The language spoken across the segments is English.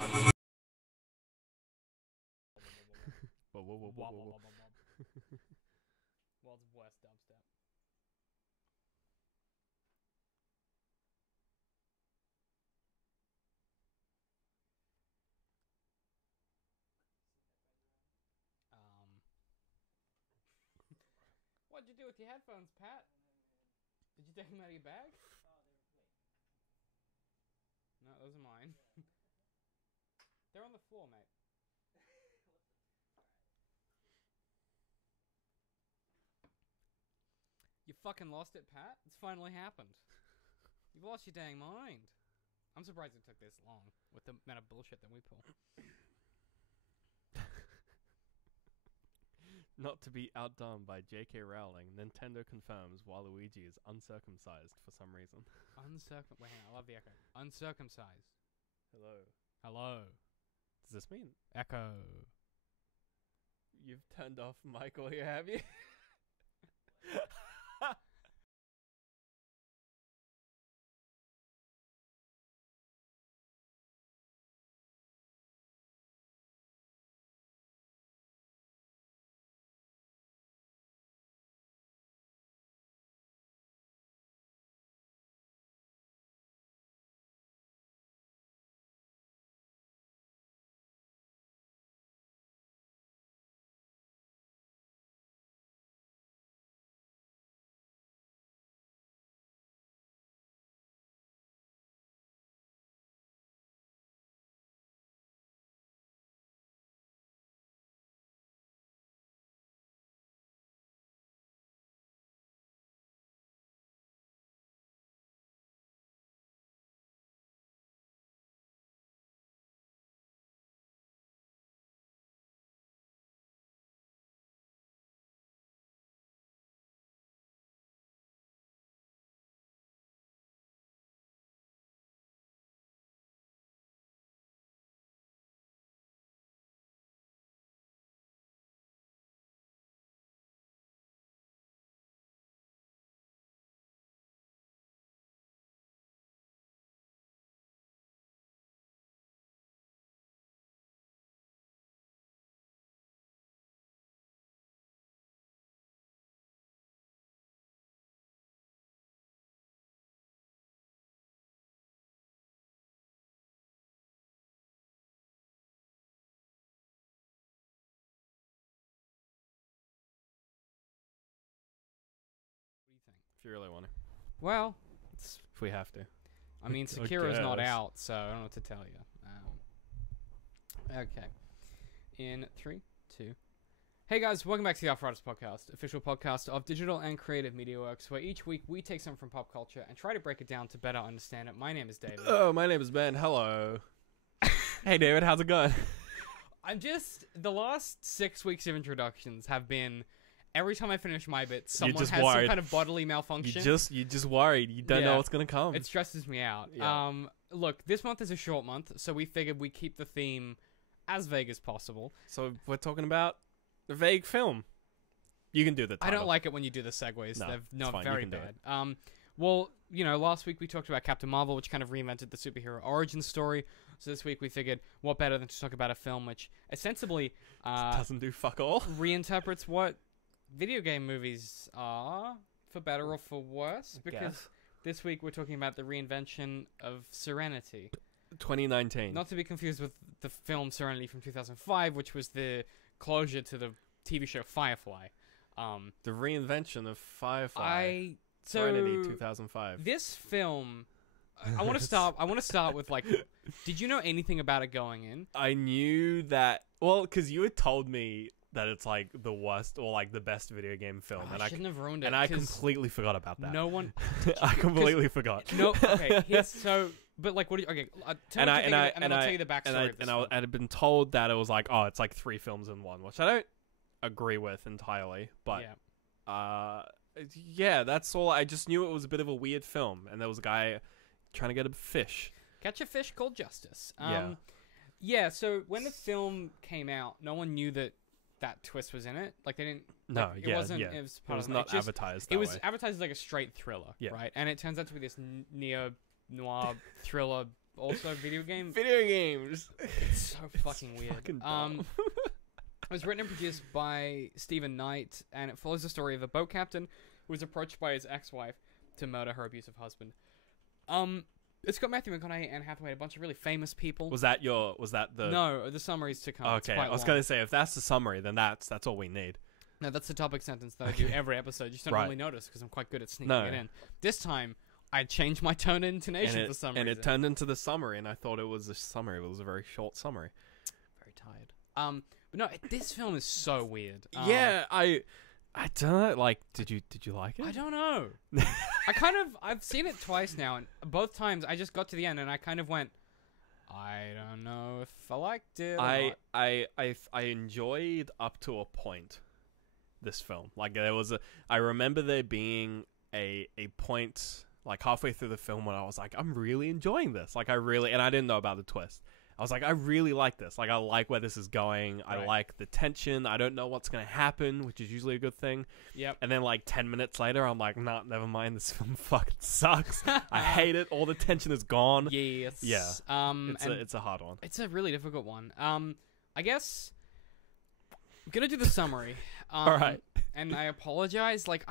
World's worst dubstep. What'd you do with your headphones, Pat? Did you take them out of your bag? No, those are mine. They're on the floor, mate. You fucking lost it, Pat. It's finally happened. You've lost your dang mind. I'm surprised it took this long with the amount of bullshit that we pull. Not to be outdone by J.K. Rowling, Nintendo confirms Waluigi is uncircumcised for some reason. Wait, I love the echo. Uncircumcised. Hello. Hello. Does this mean Echo. you've turned off Michael here, have you? What do you think? If you really want to. Well, If we have to. I mean, I Sekira's not guess. out, so I don't know what to tell you. Okay. In 3, 2. Hey guys, welcome back to the Arthritis Podcast, official podcast of digital and creative media works, where each week we take something from pop culture and try to break it down to better understand it. My name is David. Oh, my name is Ben. Hello. Hey, David. How's it going? The last 6 weeks of introductions have been, every time I finish my bit, someone just has some worried. kind of bodily malfunction. You're just worried. You don't Yeah. know what's going to come. It stresses me out. Yeah. Look, this month is a short month, so we figured we keep the theme as vague as possible. So we're talking about a vague film. You can do the title. I don't like it when you do the segues. No, They're it's not fine. very You can do bad. Well, last week we talked about Captain Marvel, which kind of reinvented the superhero origin story. So this week we figured, what better than to talk about a film which ostensibly Doesn't do fuck all. reinterprets what video game movies are, for better or for worse. Because this week we're talking about the reinvention of Serenity. 2019. Not to be confused with the film Serenity from 2005, which was the closure to the TV show Firefly. The reinvention of Firefly. Serenity 2005. This film, I want to start. I want to start with did you know anything about it going in? I knew that. Well, because you had told me that it's like the worst or like the best video game film, I shouldn't have ruined it. and I 'cause completely forgot about that. No one. I completely forgot. No. Okay. But what? Do you, okay. Tell me what you think of it, and then I'll tell you the backstory. of this film. I had been told that it was like, oh, it's like 3 films in one, which I don't agree with entirely. But yeah, that's all. I just knew it was a bit of a weird film, and there was a guy trying to get a fish. Catch a fish called Justice. Yeah. Yeah. So when the film came out, no one knew that twist was in it. Like they didn't. No, It yeah, wasn't. yeah. It was part It was of not just, advertised. It That was advertised as like a straight thriller, Yeah. right? And it turns out to be this neo noir thriller also video game. Video games. It's so fucking weird. Fucking dumb. It was written and produced by Stephen Knight, and it follows the story of a boat captain who was approached by his ex-wife to murder her abusive husband. It's got Matthew McConaughey, Anne Hathaway, a bunch of really famous people. Was that the? No, the summary's to come. Okay, I was gonna say if that's the summary, then that's all we need. No, that's the topic sentence that I do every episode. You just don't really notice because I'm quite good at sneaking it in. This time, I changed my tone and intonation for some reason. And it turned into the summary, and I thought it was a summary. It was a very short summary. Very tired. But no, this film is so weird. Yeah, I don't know. Like, did you like it? I don't know. I've seen it twice now, and both times I just got to the end, and I kind of went, I don't know if I liked it. I enjoyed up to a point this film. Like, I remember there being a point like halfway through the film when I was like, I'm really enjoying this. Like, and I didn't know about the twist. I was like, I really like this. Like, I like where this is going. Right. I like the tension. I don't know what's going to happen, which is usually a good thing. Yep. And then, like, 10 minutes later, I'm like, nah, never mind. This film fucking sucks. I hate it. All the tension is gone. Yes. Yeah. It's a hard one. It's a really difficult one. I guess I'm going to do the summary. All right. And I apologize. Like,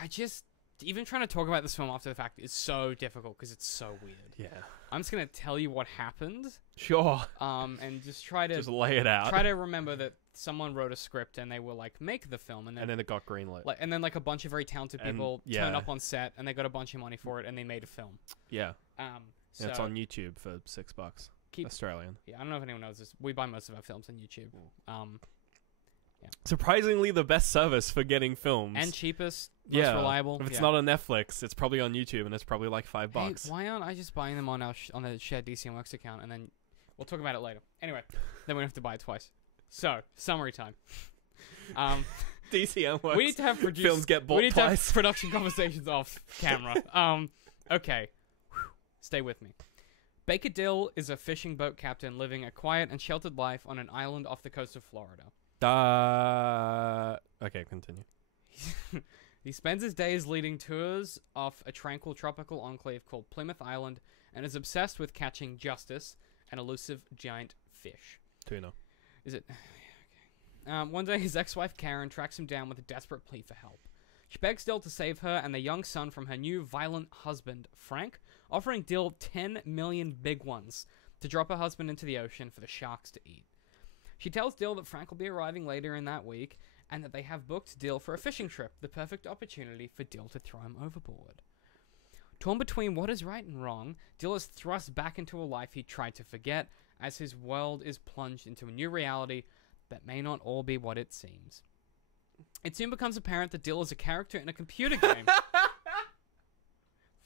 even trying to talk about this film after the fact is so difficult because it's so weird. Yeah. I'm just going to tell you what happened. Sure. And just try to... Just lay it out. Try to remember that someone wrote a script and they were like, make the film. And then it got greenlit. And then like a bunch of very talented people turned up on set and they got a bunch of money for it and they made a film. Yeah. So it's on YouTube for $6. Australian. Yeah, I don't know if anyone knows this. We buy most of our films on YouTube. Yeah. Surprisingly, the best service for getting films and cheapest, most reliable. If it's not on Netflix, it's probably on YouTube, and it's probably like $5. Hey, why aren't I just buying them on on the shared DCMX account, and then we'll talk about it later. Anyway, then we don't have to buy it twice. So summary time. DCMX. We need to have films get bought We need twice. to have production conversations off camera. Okay, stay with me. Baker Dill is a fishing boat captain living a quiet and sheltered life on an island off the coast of Florida. Okay, continue. He spends his days leading tours off a tranquil tropical enclave called Plymouth Island and is obsessed with catching Justice, an elusive giant fish. Tuna. Is it? Okay. One day, his ex-wife Karen tracks him down with a desperate plea for help. She begs Dill to save her and their young son from her new violent husband, Frank, offering Dill 10 million big ones to drop her husband into the ocean for the sharks to eat. She tells Dill that Frank will be arriving later in that week and that they have booked Dill for a fishing trip, the perfect opportunity for Dill to throw him overboard. Torn between what is right and wrong, Dill is thrust back into a life he tried to forget as his world is plunged into a new reality that may not all be what it seems. It soon becomes apparent that Dill is a character in a computer game.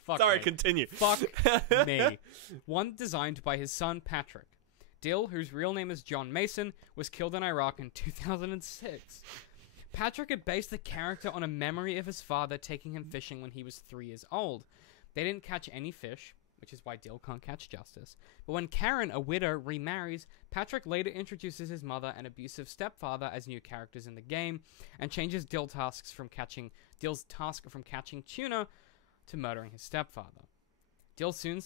Sorry, continue. Fuck me. One designed by his son, Patrick. Dill, whose real name is John Mason, was killed in Iraq in 2006. Patrick had based the character on a memory of his father taking him fishing when he was 3 years old. They didn't catch any fish, which is why Dill can't catch Justice. But when Karen, a widow, remarries, Patrick later introduces his mother and abusive stepfather as new characters in the game, and changes Dill's task from catching tuna to murdering his stepfather. Dill soon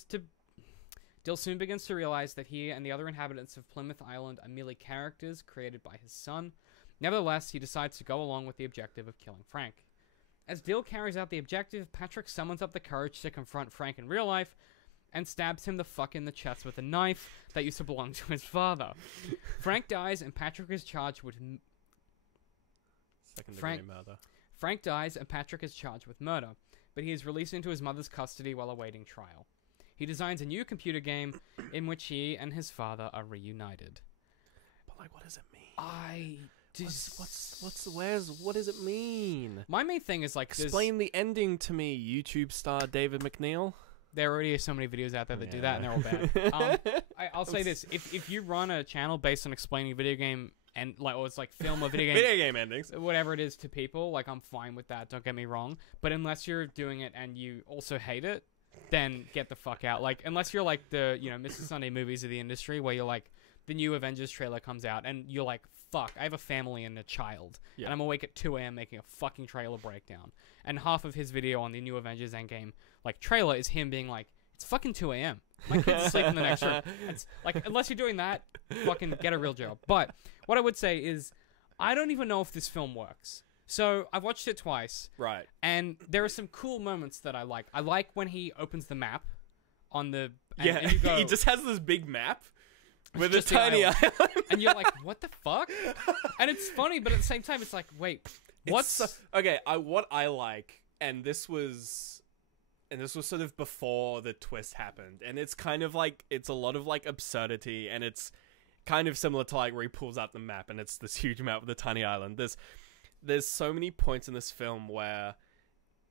begins to realize that he and the other inhabitants of Plymouth Island are merely characters created by his son. Nevertheless, he decides to go along with the objective of killing Frank. As Dill carries out the objective, Patrick summons up the courage to confront Frank in real life and stabs him the fuck in the chest with a knife that used to belong to his father. Frank dies and Patrick is charged with Frank dies and Patrick is charged with murder, but he is released into his mother's custody while awaiting trial. He designs a new computer game in which he and his father are reunited. But like, what does it mean? What does it mean? My main thing is like, explain the ending to me, YouTube star David McNeil. There already are so many videos out there that do that, and they're all bad. I'll say this: if you run a channel based on explaining video game and or it's like film or video game, video game endings, whatever it is to people, like I'm fine with that. Don't get me wrong, but unless you're doing it and you also hate it, then get the fuck out. Like, unless you're like the, Mr. Sunday movies of the industry, where you're like, the new Avengers trailer comes out, and you're like, fuck, I have a family and a child, and I'm awake at 2 a.m. making a fucking trailer breakdown. And half of his video on the new Avengers Endgame, like, trailer is him being like, It's fucking 2 a.m. My kid's asleep in the next room. It's like, unless you're doing that, fucking get a real job. But what I would say is, I don't even know if this film works. So I've watched it twice. Right. And there are some cool moments that I like. I like when he opens the map on the... And you go, he just has this big map with a just the tiny island. island. And you're like, what the fuck? And it's funny, but at the same time, it's like, wait, what's... Okay, what I like, and this was sort of before the twist happened, and it's kind of like, it's a lot of like absurdity, and it's kind of similar to like where he pulls out the map, and it's this huge map with a tiny island. There's so many points in this film where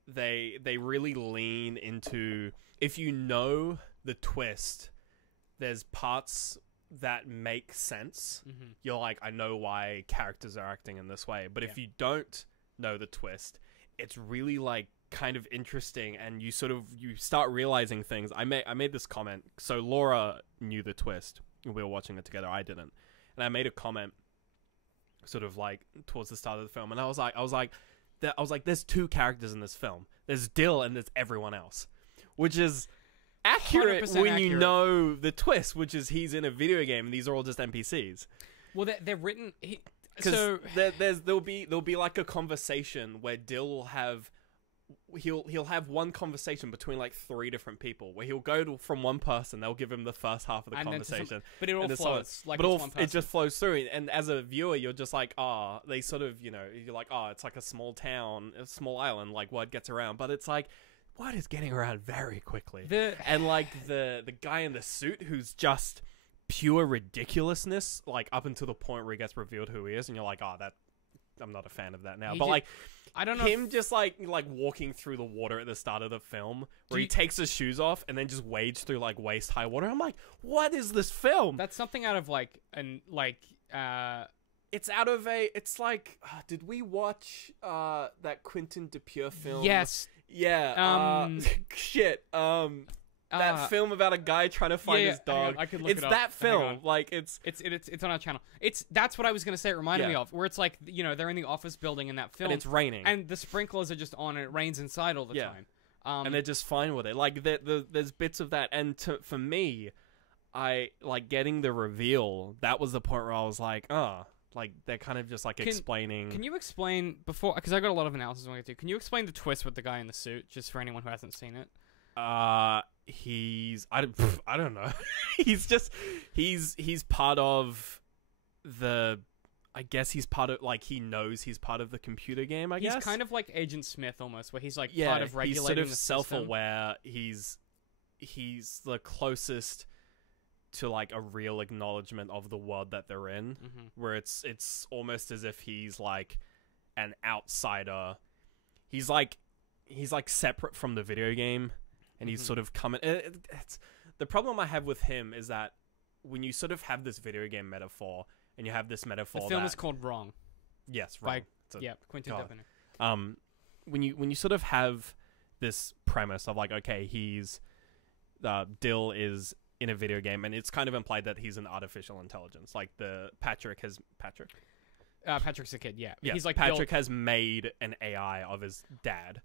they really lean into, if you know the twist, there's parts that make sense. Mm-hmm. You're like, I know why characters are acting in this way. But if you don't know the twist, it's really like kind of interesting, and you start realizing things. I made this comment. So Laura knew the twist. We were watching it together. I didn't. And I made a comment sort of like towards the start of the film, and I was like there's two characters in this film. There's Dill and there's everyone else, which is accurate when you know the twist, which is he's in a video game and these are all just NPCs. Well, they're written... Because there'll be like a conversation where Dill will have... He'll have one conversation between like 3 different people where he'll go from one person, they'll give him the first half of the conversation, but it all flows like it just flows through, and as a viewer you're just like, they sort of, you're like, it's like a small town, a small island, like word gets around, but it's like word is getting around very quickly. And like the guy in the suit who's just pure ridiculousness, like up until the point where he gets revealed who he is, and you're like, I'm not a fan of that now. I don't know him just like walking through the water at the start of the film where he takes his shoes off and then just wades through like waist high water. I'm like, what is this film? That's something out of it's out of it's like, did we watch that Quentin Dupieux film? Yes. Yeah. That film about a guy trying to find his dog. I could look it up. It's that film. Like it's on our channel. That's what I was gonna say. It reminded me of, where it's like, they're in the office building in that film, and it's raining, and the sprinklers are just on, and it rains inside all the time. And they're just fine with it. Like there's bits of that, and for me, I like getting the reveal. That was the point where I was like, like they're kind of just like explaining. Can you explain before? Because I got a lot of analysis I want to do. Can you explain the twist with the guy in the suit, just for anyone who hasn't seen it? I don't know. he's part of the, I guess he's part of, like, he knows he's part of the computer game, I guess. He's kind of like Agent Smith almost, where he's like part of regulating the system. He's sort of self-aware. He's the closest to like a real acknowledgement of the world that they're in, where it's almost as if he's like an outsider. He's like separate from the video game. And he's sort of coming... It's the problem I have with him is that when you sort of have this video game metaphor, and you have this metaphor the film is called Wrong. Yes, Wrong. Quentin Dupieux. When you sort of have this premise of like, okay, he's... Dill is in a video game, and it's kind of implied that he's an artificial intelligence. Like Patrick's a kid, yeah. He's like Patrick has made an AI of his dad.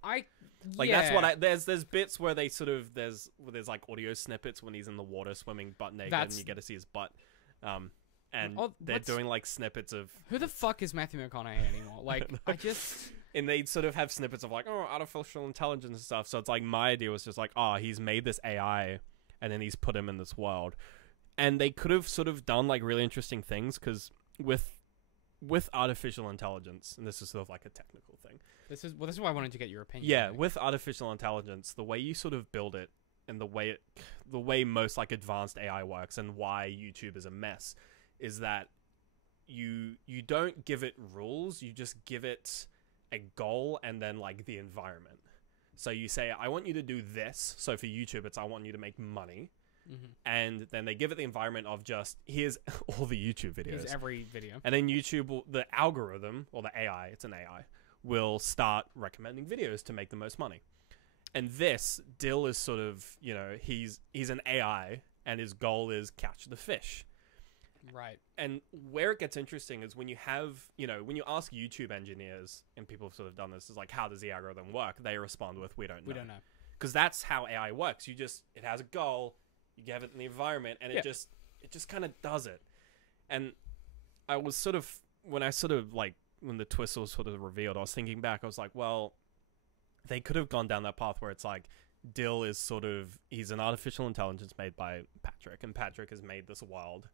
That's what there's bits where they sort of there's like audio snippets when he's in the water swimming butt naked, and you get to see his butt. And they're doing like snippets of who the fuck is Matthew McConaughey anymore? Like I just and they sort of have snippets of like, artificial intelligence and stuff. So it's like my idea was just like, he's made this AI and then he's put him in this world. And they could have sort of done like really interesting things, because with artificial intelligence, and this is sort of like a technical thing. This is why I wanted to get your opinion. Yeah, with artificial intelligence, the way you sort of build it, and the way most like advanced AI works, and why YouTube is a mess, is that you don't give it rules, you just give it a goal and then like the environment. So you say, I want you to do this. So for YouTube, it's I want you to make money. And then they give it the environment of just, here's all the YouTube videos. Here's every video. And then YouTube, the algorithm, or the AI, it's an AI, will start recommending videos to make the most money. And Dill is sort of, he's an AI, and his goal is catch the fish. Right. And where it gets interesting is when you have, when you ask YouTube engineers, and people have sort of done this, is like, how does the algorithm work? They respond with, we don't know. because that's how AI works. It has a goal, you give it in the environment, and it just kind of does it. And I was sort of when the twist was sort of revealed, I was thinking back. I was like, well, they could have gone down that path where it's like Dill is he's an artificial intelligence made by Patrick, and Patrick has made this world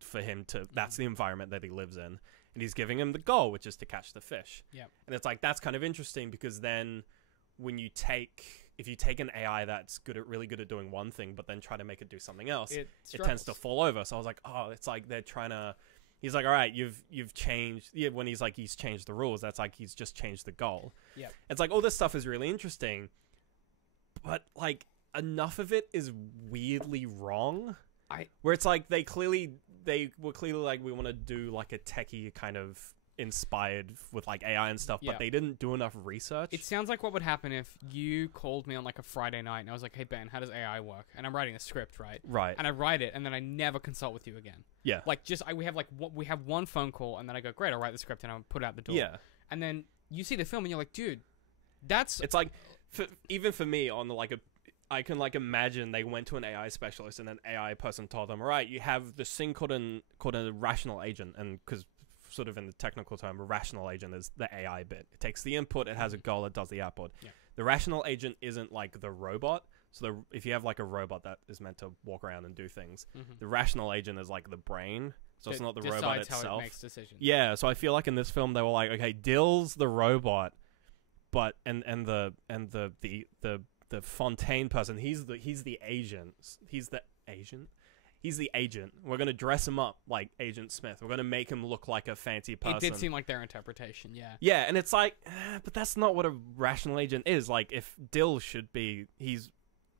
for him to. That's the environment that he lives in, and he's giving him the goal, which is to catch the fish. Yeah, and it's like that's kind of interesting because then when if you take an AI that's really good at doing one thing, but then try to make it do something else, it tends to fall over. So I was like, oh, it's like they're trying to. He's like, all right, you've changed. Yeah, when he's changed the rules, that's like he's just changed the goal. Yeah, it's like all this stuff is really interesting, but like enough of it is weirdly wrong. Where it's like they were clearly like, we want to do like a techie kind of inspired with like AI and stuff, but they didn't do enough research. It sounds like what would happen if you called me on like a Friday night and I was like, hey Ben, how does AI work? And I'm writing a script, right? And I write it and then I never consult with you again. Yeah. Like we have one phone call and then I go, great, I'll write the script and I'll put it out the door. Yeah. And then you see the film and you're like, dude, it's like even for me on I can like imagine they went to an AI specialist and an AI person told them, all right, you have this thing called a rational agent, and because sort of in the technical term, a rational agent is the AI bit. It takes the input, it has a goal, it does the output. Yeah. The rational agent isn't like the robot. So if you have like a robot that is meant to walk around and do things, the rational agent is like the brain. So it's not the robot itself. How it makes decisions. Yeah. So I feel like in this film they were like, okay, Dill's the robot, but and the Fontaine person, he's the agent. He's the agent. We're going to dress him up like Agent Smith. We're going to make him look like a fancy person. It did seem like their interpretation, yeah. Yeah, and it's like, but that's not what a rational agent is. Like, if Dill should be, he's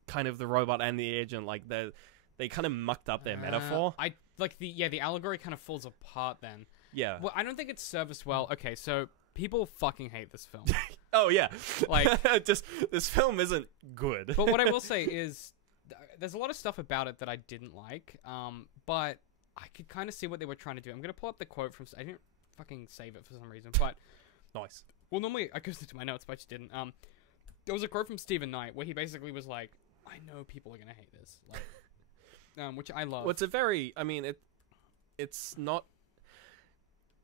kind of the robot and the agent. Like, they kind of mucked up their metaphor. The allegory kind of falls apart then. Yeah. Well, I don't think it's serviced well. Okay, so people fucking hate this film. Oh, yeah. Like, just, this film isn't good. But what I will say is, there's a lot of stuff about it that I didn't like, but I could kind of see what they were trying to do. I'm going to pull up the quote from... I didn't fucking save it for some reason, but... Nice. Well, normally I goes into my notes, but I just didn't. There was a quote from Stephen Knight where he basically was like, I know people are going to hate this. Like, which I love. Well, it's a very... I mean, it's not...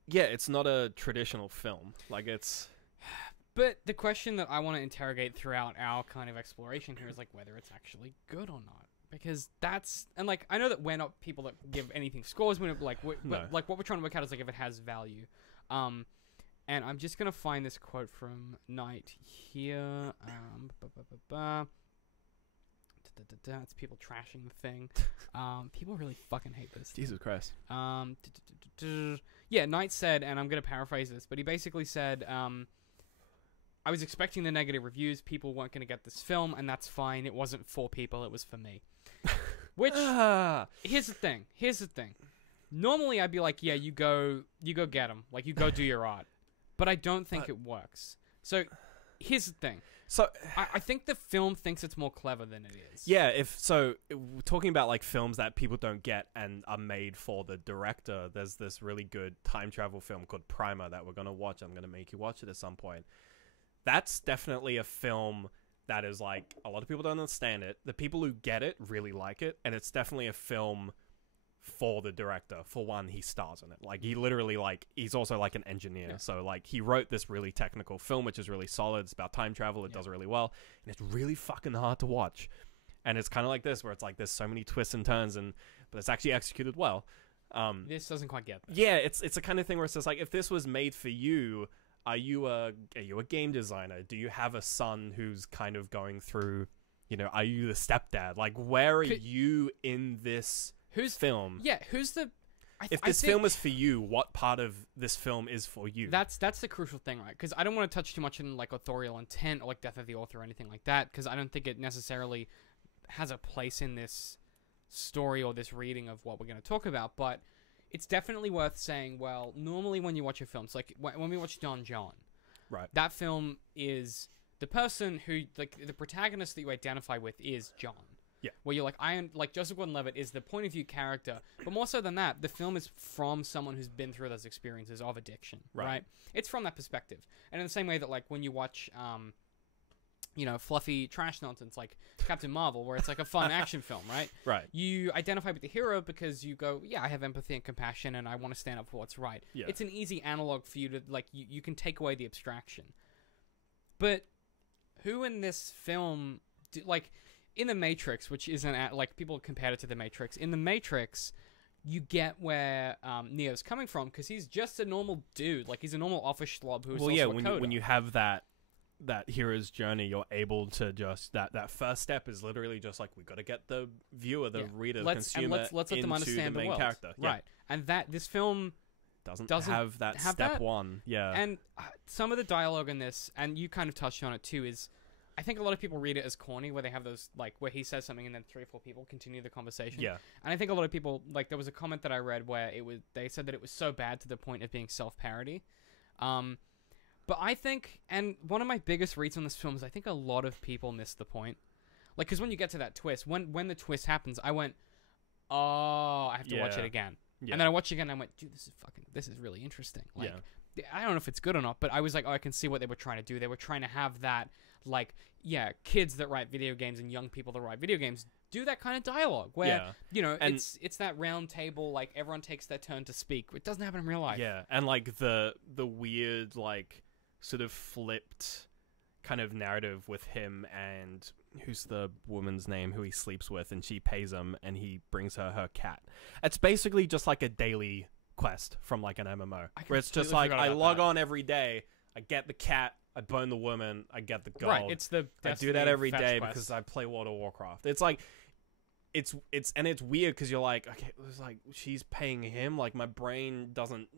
Yeah, it's not a traditional film. Like, it's... But the question that I want to interrogate throughout our kind of exploration here is like whether it's actually good or not, because that's, and like I know that we're not people that give anything scores. We're like like what we're trying to work out is like if it has value. And I'm just gonna find this quote from Knight here. It's people trashing the thing. People really fucking hate this. Jesus Christ. Yeah, Knight said, and I'm gonna paraphrase this, but he basically said, I was expecting the negative reviews. People weren't going to get this film, and that's fine. It wasn't for people. It was for me. Which, here's the thing. Normally, I'd be like, yeah, you go get them. Like, you go do your art. But I don't think it works. So, here's the thing. So I think the film thinks it's more clever than it is. Yeah, talking about like films that people don't get and are made for the director, there's this really good time travel film called Primer that we're going to watch. I'm going to make you watch it at some point. That's definitely a film that is like, a lot of people don't understand it. The people who get it really like it, and it's definitely a film for the director. For one, he stars in it. Like, he literally, like, he's also like an engineer. Yeah. So, like, he wrote this really technical film, which is really solid. It's about time travel. It does really well. And it's really fucking hard to watch. And it's kind of like this, where it's like, there's so many twists and turns, but it's actually executed well. This doesn't quite get that. Yeah, it's a kind of thing where it's just like, if this was made for you... Are you a game designer? Do you have a son who's kind of going through, are you the stepdad? Like, where are you in this film? Yeah, who's the... If this film is for you, what part of this film is for you? That's the crucial thing, right? Because I don't want to touch too much on, like, authorial intent or, like, death of the author or anything like that, because I don't think it necessarily has a place in this story or this reading of what we're going to talk about, but... It's definitely worth saying, well, normally when you watch a film, it's like when we watch Don John, right? That film is the person who, like, the protagonist that you identify with is John. Yeah. Where you're like Joseph Gordon-Levitt is the point of view character, but more so than that, the film is from someone who's been through those experiences of addiction, right? It's from that perspective. And in the same way that, like, when you watch, fluffy trash nonsense like Captain Marvel, where it's like a fun action film, right? Right. You identify with the hero because you go, yeah, I have empathy and compassion, and I want to stand up for what's right. Yeah. It's an easy analog for you to, like, you can take away the abstraction. But who in this film, like, in The Matrix, which isn't, like, people compare it to The Matrix, in The Matrix, you get where Neo's coming from, because he's just a normal dude. Like, he's a normal office schlub who's also a coder. When you have that hero's journey, you're able to just that first step is literally just like, we got to get the viewer, the reader, the consumer, let's let them understand the main world. character, right? And this film doesn't have that step one, And some of the dialogue in this, and you kind of touched on it too, is I think a lot of people read it as corny, where they have those, like, where he says something and then 3 or 4 people continue the conversation. Yeah, and I think a lot of people, like, there was a comment that I read where they said that it was so bad to the point of being self-parody. But I think, and one of my biggest reads on this film is I think a lot of people miss the point. Like, because when you get to that twist, when the twist happens, I went, oh, I have to watch it again. Yeah. And then I watched it again and I went, dude, this is really interesting. Like, I don't know if it's good or not, but I was like, oh, I can see what they were trying to do. They were trying to have that, like, kids that write video games and young people that write video games do that kind of dialogue where, and it's that round table, like, everyone takes their turn to speak. It doesn't happen in real life. Yeah, and, like, the weird, like, sort of flipped kind of narrative with him and who's the woman's name who he sleeps with, and she pays him and he brings her cat. It's basically just like a daily quest from, like, an MMO where it's just like, I log on every day, I get the cat, I burn the woman, I get the gold. Right, it's the I do that every day because I play World of Warcraft. It's like it's weird because you're like, okay, it's like she's paying him, like, my brain doesn't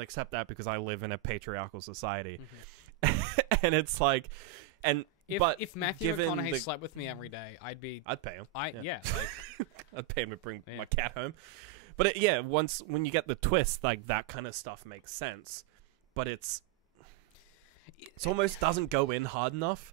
accept that because I live in a patriarchal society. And it's like, and if Matthew McConaughey slept with me every day, I'd pay him. I'd pay him to bring my cat home. But when you get the twist, like, that kind of stuff makes sense, but it almost doesn't go in hard enough.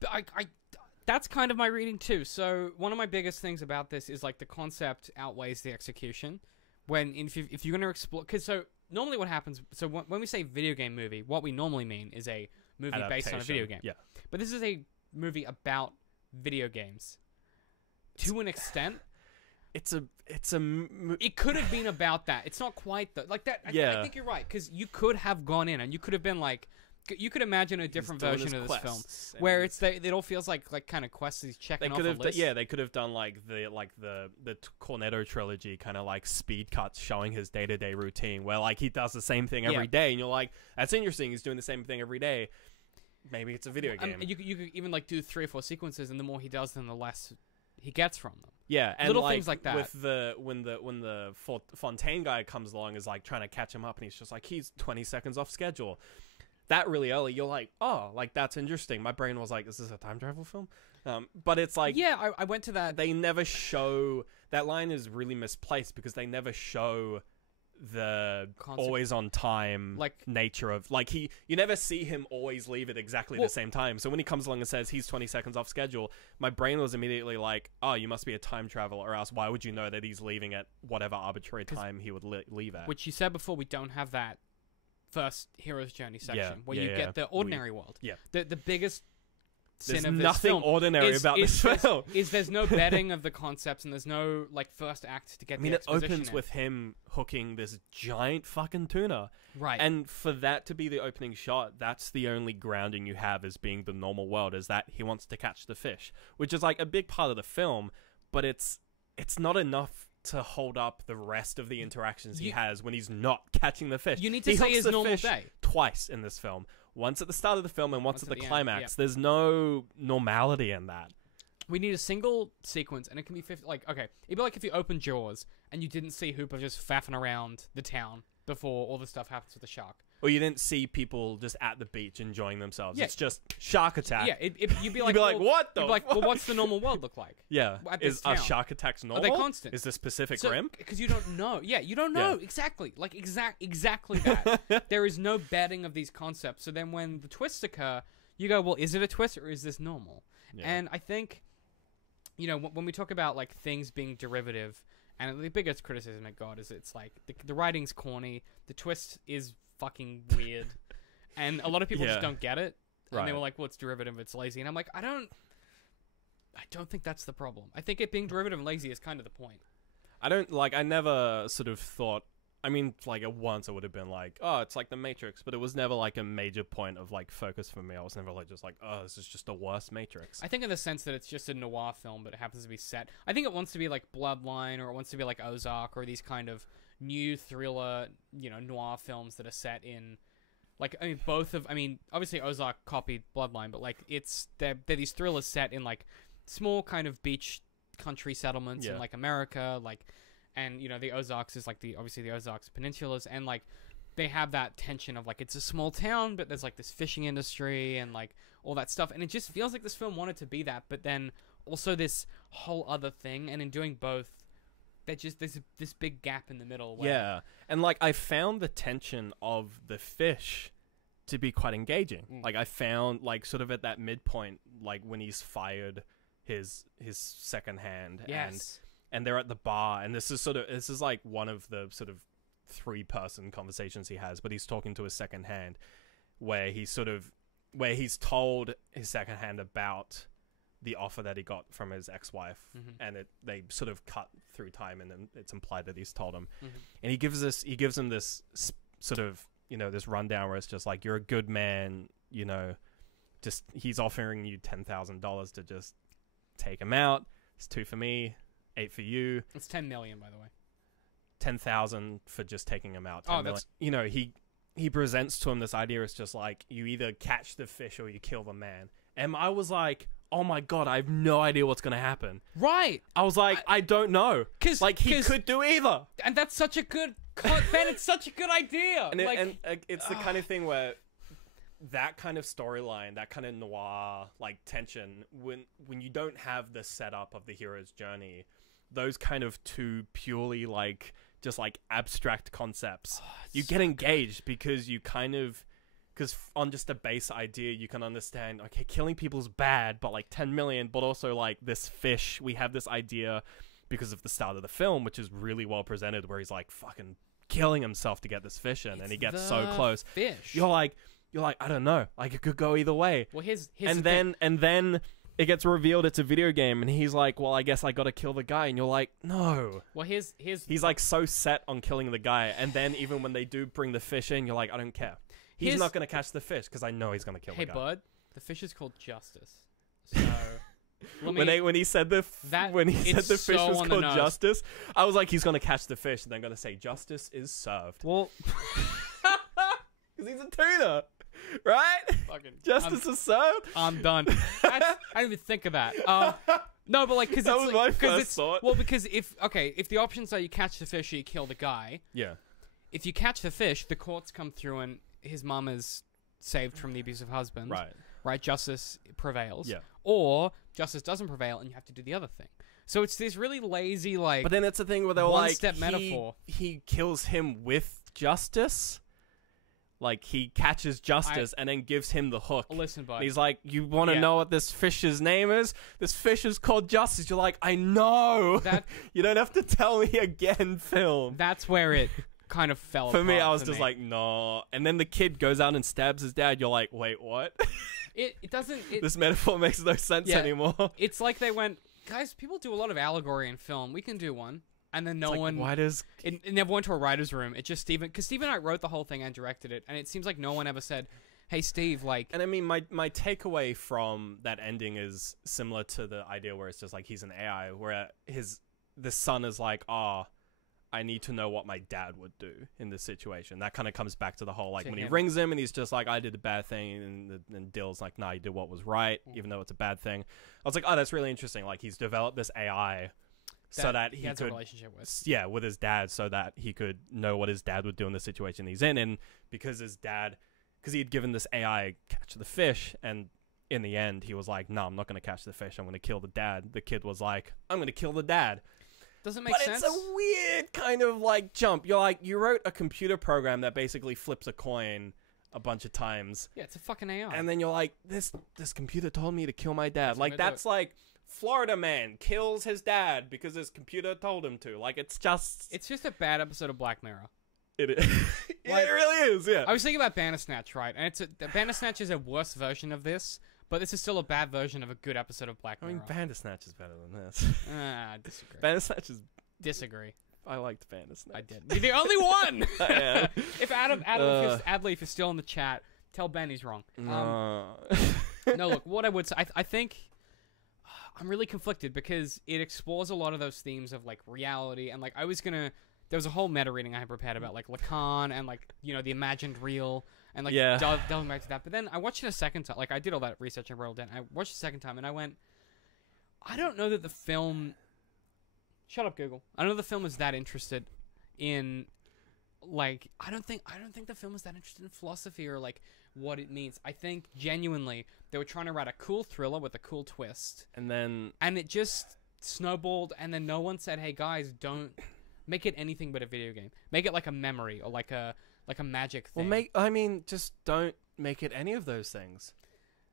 That's kind of my reading too. So one of my biggest things about this is, like, the concept outweighs the execution. If you're going to explore, because so normally what happens, so when we say video game movie, what we normally mean is a movie based on a video game. Yeah. But this is a movie about video games. To an extent, it could have been about that. It's not quite like that. I think you're right, because you could have gone in and you could have been like, you could imagine a different version of this film where it all feels like kind of quests he's checking off a list. They could have done like the Cornetto trilogy, kind of like speed cuts showing his day-to-day routine, where, like, he does the same thing every day, and you're like, that's interesting. He's doing the same thing every day. Maybe it's a video game. You could even, like, do 3 or 4 sequences, and the more he does, then the less he gets from them. Yeah, and little things like that. With when the Fontaine guy comes along, is like trying to catch him up, and he's just like, he's 20 seconds off schedule. That really early, you're like, oh, like, that's interesting. My brain was like, is this a time travel film? But it's like, I went to that. They never show, that line is really misplaced because they never show the always on time, like, nature of, like, you never see him always leave at exactly the same time. So when he comes along and says he's 20 seconds off schedule, my brain was immediately like, oh, you must be a time traveler, or else why would you know that he's leaving at whatever arbitrary time he would leave at? Which you said before, we don't have that first hero's journey section where you get the ordinary world. Yeah, the biggest sin of this nothing film ordinary about this film. There's no betting of the concepts, and there's no, like, first act to get. I mean, it opens with him hooking this giant fucking tuna, right? And for that to be the opening shot, that's the only grounding you have as being the normal world, is that he wants to catch the fish, which is, like, a big part of the film, but it's not enough to hold up the rest of the interactions he has when he's not catching the fish. You need to say his normal day twice in this film. Once at the start of the film and once at the climax. There's no normality in that. We need a single sequence, and it can be 50. Like, okay, it'd be like if you opened Jaws and you didn't see Hooper just faffing around the town before all the stuff happens with the shark. Or you didn't see people just at the beach enjoying themselves. Yeah. It's just shark attack. Yeah, you'd be like, what the? You'd be like, well, what's the normal world look like? Yeah, are shark attacks normal? Are they constant? Is this Pacific Rim? Because you don't know. Yeah, you don't know exactly. Like exactly that. There is no betting of these concepts. So then when the twists occur, you go, well, is it a twist or is this normal? Yeah. And I think, when we talk about, like, things being derivative, and the biggest criticism I got is it's like the writing's corny, the twist is fucking weird, and a lot of people just don't get it. And they Right. were like, well, it's derivative, it's lazy. And I'm like, I don't think that's the problem. I think it being derivative and lazy is kind of the point. I never sort of thought, I mean, like at once it would have been like, oh, it's like the Matrix, but it was never like a major point of like focus for me. I was never like just like, oh, this is just the worst Matrix. I think in the sense that it's just a noir film, but it happens to be set. I think it wants to be like Bloodline, or it wants to be like Ozark, or these kind of new thriller, noir films that are set in, like, I mean, obviously Ozark copied Bloodline, but like they're these thrillers set in like small kind of beach country settlements in like America, like. And, the Ozarks is, like, obviously the Ozarks peninsulas, and, like, they have that tension of, like, it's a small town, but there's, like, this fishing industry and, like, all that stuff. And it just feels like this film wanted to be that, but then also this whole other thing. And in doing both, there's this big gap in the middle. Where Yeah. And, like, I found the tension of the fish to be quite engaging. Like, I found, like, sort of at that midpoint, like, when he's fired his second hand. Yes. And they're at the bar, and this is like one of the sort of 3-person conversations he has, but he's talking to his second hand, where he's told his second hand about the offer that he got from his ex-wife, and they sort of cut through time, and then it's implied that he's told him, and he gives him this sort of this rundown where it's just like, you're a good man, just he's offering you $10,000 to just take him out. It's 2 for me. 8 for you. It's 10 million, by the way. 10,000 for just taking him out. 10 Oh, million. that's... He presents to him this idea. It's just like, you either catch the fish or you kill the man. And I was like, oh my god, I have no idea what's gonna happen. Right. I was like, I don't know. Cause he could do either. And that's such a good... Ben, it's such a good idea. And, it's the kind of thing where that kind of storyline, that kind of noir like tension, when you don't have the setup of the hero's journey, those kind of two purely like just like abstract concepts, you get engaged because on just a base idea you can understand, okay, killing people's bad, but like 10 million, but also like this fish, we have this idea because of the start of the film, which is really well presented, where he's like fucking killing himself to get this fish in, and he gets so close. Fish. You're like, I don't know, like it could go either way. Well, here's and then it gets revealed it's a video game, and he's like, well, I guess I gotta kill the guy, and you're like, no. Well, here's he's like so set on killing the guy, and then even when they do bring the fish in, you're like, I don't care. He's not gonna catch the fish because I know he's gonna kill the guy. Hey, bud, the fish is called Justice. So when he said the fish was called Justice, I was like, he's gonna catch the fish, and they're gonna say Justice is served. Well, because he's a tuna. Right? Fucking, Justice is served? I'm done. I didn't even think of that. No, but like, because that was my first thought. Well, because if the options are you catch the fish or you kill the guy. Yeah. If you catch the fish, the courts come through and his mum is saved from the abusive husband. Right. Right? Justice prevails. Yeah. Or justice doesn't prevail and you have to do the other thing. So it's this really lazy, like, but then it's the thing where they're like, one-step metaphor. He kills him with justice. Like, he catches Justice and then gives him the hook. Listen, bud. And he's like, you want to know what this fish's name is? This fish is called Justice. You're like, I know. You don't have to tell me again, film. That's where it kind of fell apart. For me, I was just like, no. And then the kid goes out and stabs his dad. You're like, wait, what? It doesn't... this metaphor makes no sense anymore. It's like they went, guys, people do a lot of allegory in film. We can do one. And then why does... It never went to a writer's room. It just because Steve and I wrote the whole thing and directed it, and it seems like no one ever said, hey, Steve, like... And I mean, my takeaway from that ending is similar to the idea where it's just like he's an AI, where the son is like, I need to know what my dad would do in this situation. That kind of comes back to the whole, like, when he rings him and he's just like, I did a bad thing, and Dill's like, nah, you did what was right, even though it's a bad thing. I was like, oh, that's really interesting. Like, he's developed this AI... so that he has could, a relationship with. Yeah, with his dad, so that he could know what his dad would do in the situation he's in. And because he had given this AI catch the fish, and in the end, he was like, no, I'm not going to catch the fish. I'm going to kill the dad. The kid was like, I'm going to kill the dad. Doesn't make sense. But it's a weird kind of like jump. You're like, you wrote a computer program that basically flips a coin a bunch of times. Yeah, it's a fucking AI. And then you're like, this computer told me to kill my dad. That's like... Florida man kills his dad because his computer told him to. Like, it's just a bad episode of Black Mirror. It is. Yeah, Like, it really is. Yeah. I was thinking about Bandersnatch, right? And Bandersnatch is a worse version of this, but this is still a bad version of a good episode of Black I Mirror. mean, Bandersnatch is better than this. I disagree. Bandersnatch is. Disagree. I liked Bandersnatch. I did. You're the only one. Yeah. If Adley, if you're still in the chat, tell Ben he's wrong. No. No, look, what I would say, I think I'm really conflicted because it explores a lot of those themes of like reality and like there was a whole meta reading I had prepared about like Lacan and like, you know, the imagined real and like delving back to that. But then I watched it a second time. Like I did all that research and wrote it down. I watched it a second time and I went, I don't know that the film. Shut up, Google. I don't know the film is that interested in, like, I don't think the film is that interested in philosophy or like what it means. I think genuinely they were trying to write a cool thriller with a cool twist, and it just snowballed. And then no one said, "Hey guys, don't make it anything but a video game. Make it like a memory or like a magic thing." Well, just don't make it any of those things.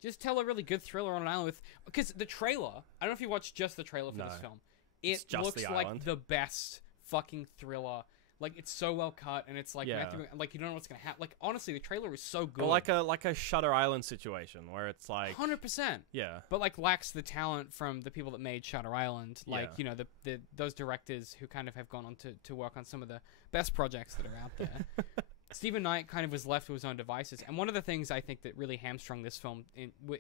Just tell a really good thriller on an island because the trailer. I don't know if you watched just the trailer for this film. It looks like the best fucking thriller. Like it's so well cut, and it's like like you don't know what's gonna happen. Like honestly, the trailer is so good. Or like a Shutter Island situation where it's like 100%. Yeah, but like lacks the talent from the people that made Shutter Island. Like you know the those directors who kind of have gone on to work on some of the best projects that are out there. Stephen Knight kind of was left to his own devices, and one of the things I think that really hamstrung this film,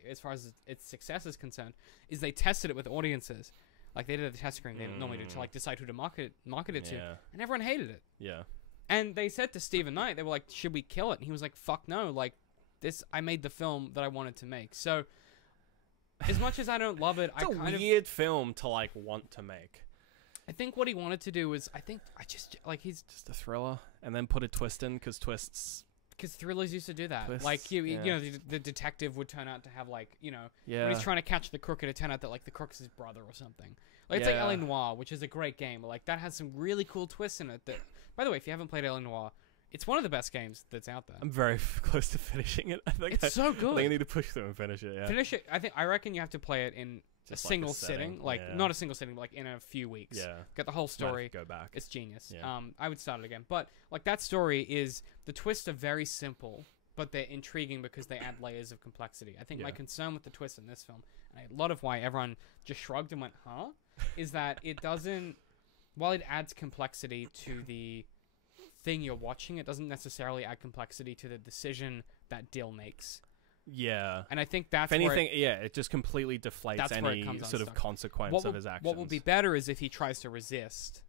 as far as its success is concerned, is they tested it with audiences. Like, they did a test screen they normally do to, like, decide who to market it to. And everyone hated it. Yeah. And they said to Stephen Knight, they were like, should we kill it? And he was like, fuck no. Like, I made the film that I wanted to make. So, as much as I don't love it, it's a weird film to, like, want to make. I think what he wanted to do was, he's... Just a thriller. And then put a twist in, because twists... Because thrillers used to do that. Twists, like, you know, the detective would turn out to have, like, you know... When he's trying to catch the crook, it'd turn out that, like, the crook's his brother or something. Like, it's like L.A. Noire, which is a great game. But, like, that has some really cool twists in it. That, by the way, if you haven't played L.A. Noire, it's one of the best games that's out there. I'm very close to finishing it. I think it's so good. I think I need to push through and finish it, yeah. Finish it. I reckon you have to play it in just a single sitting. Like, not a single sitting, but, like, in a few weeks. Yeah. Get the whole story. Go back. It's genius. Yeah. I would start it again. But, like, that story is... The twists are very simple, but they're intriguing because they add layers of complexity. I think my concern with the twist in this film, and a lot of why everyone just shrugged and went, huh? Is that it doesn't... While it adds complexity to the thing you're watching, it doesn't necessarily add complexity to the decision that Dill makes. Yeah. And I think that's if anything, it just completely deflates any sort of consequence of his actions. What would be better is if he tries to resist